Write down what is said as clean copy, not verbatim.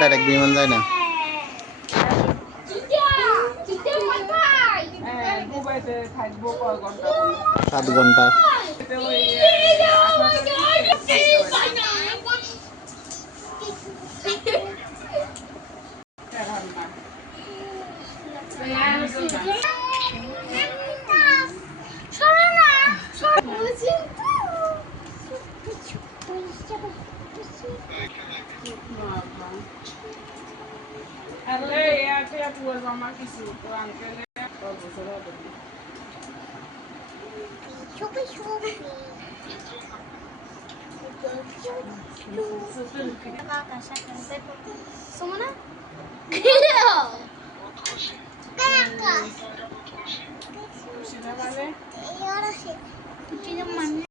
Direct বিমান যায় না। দুবাইতে থাকবো কয় ঘন্টা? 7 ঘন্টা। Sumana? Kakak.